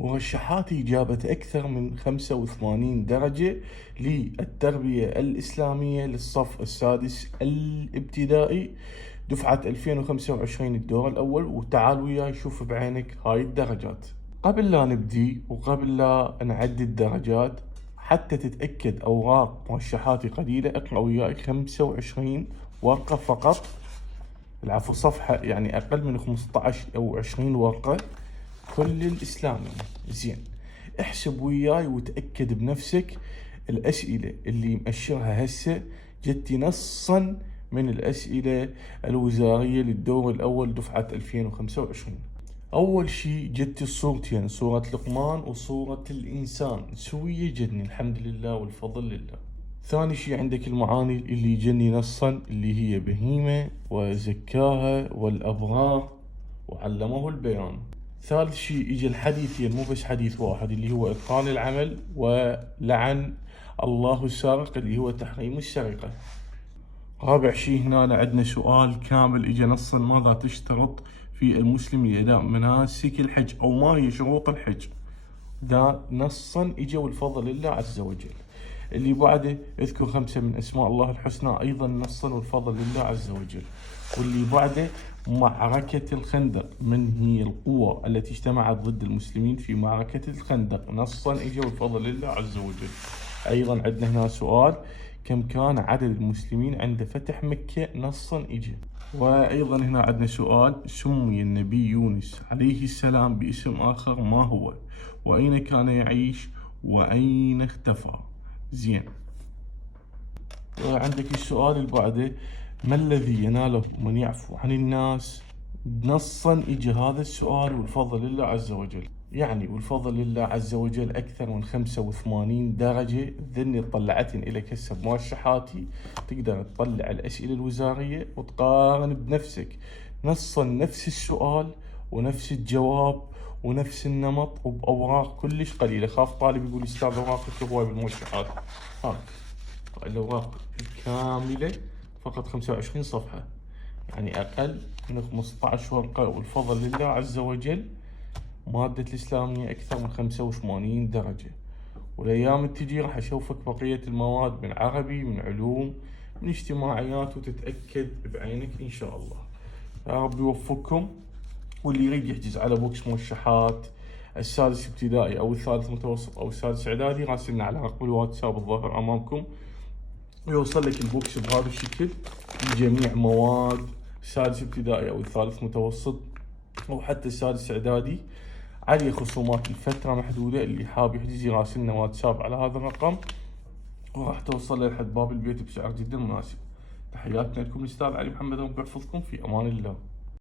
مرشحاتي جابت أكثر من 85 درجة للتربية الإسلامية للصف السادس الابتدائي دفعة 2025 الدور الأول. وتعال وياي شوف بعينك هاي الدرجات. قبل لا نبدي وقبل لا نعد الدرجات حتى تتأكد أوراق مرشحاتي قليلة، اقرأ وياي 25 ورقة فقط، العفو صفحة، يعني أقل من 15 أو 20 ورقة كل الإسلامي. زين، احسب وياي وتأكد بنفسك الأسئلة اللي مأشرها هسه جتي نصا من الأسئلة الوزارية للدور الأول دفعة 2025. أول شي جتي الصورتين، صورة لقمان وصورة الإنسان سوية جدني الحمد لله والفضل لله. ثاني شي عندك المعاني اللي جني نصا اللي هي بهيمة وزكاها والأبرار وعلمه البيان. ثالث شيء اجى الحديثين مو بس حديث واحد اللي هو اتقان العمل ولعن الله السارق اللي هو تحريم السرقة. رابع شيء هنا عندنا سؤال كامل اجى نصا ماذا تشترط في المسلم لأداء مناسك الحج او ما هي شروط الحج، ده نصا اجى والفضل لله عز وجل. اللي بعده اذكر 5 من اسماء الله الحسنى ايضا نصا والفضل لله عز وجل. واللي بعده معركة الخندق، من هي القوة التي اجتمعت ضد المسلمين في معركة الخندق، نصا اجى والفضل لله عز وجل. ايضا عندنا هنا سؤال كم كان عدد المسلمين عند فتح مكة، نصا اجى. وايضا هنا عندنا سؤال سمي النبي يونس عليه السلام باسم اخر ما هو، واين كان يعيش، واين اختفى. زين، عندك السؤال اللي بعده ما الذي يناله من يعفو عن الناس، نصا اجى هذا السؤال والفضل لله عز وجل. يعني والفضل لله عز وجل اكثر من 85 درجة ذني طلعتن الك هسه بمرشحاتي. تقدر تطلع الاسئلة الوزارية وتقارن بنفسك نصا نفس السؤال ونفس الجواب ونفس النمط وبأوراق كلش قليلة. خاف طالب يقول استاذ اوراقك هواي بالمرشحات، هاك الأوراق الكاملة فقط 25 صفحة، يعني أقل من 15 ورقة والفضل لله عز وجل. مادة الإسلامية أكثر من 85 درجة. والأيام التجي راح أشوفك بقية المواد من عربي من علوم من اجتماعيات وتتأكد بعينك إن شاء الله. يا رب يوفقكم. واللي يريد يحجز على بوكس مرشحات السادس ابتدائي أو الثالث متوسط أو السادس إعدادي راسلنا على رقم الواتساب الظاهر أمامكم، ويوصل لك البوكس بهذا الشكل لجميع مواد السادس ابتدائي او الثالث متوسط او حتى السادس اعدادي. عليه خصومات الفترة محدودة، اللي حاب يحجز يراسلنا واتساب على هذا الرقم وراح توصل له لحد باب البيت بسعر جدا مناسب. تحياتنا لكم الاستاذ علي محمد، ربي يحفظكم، في امان الله.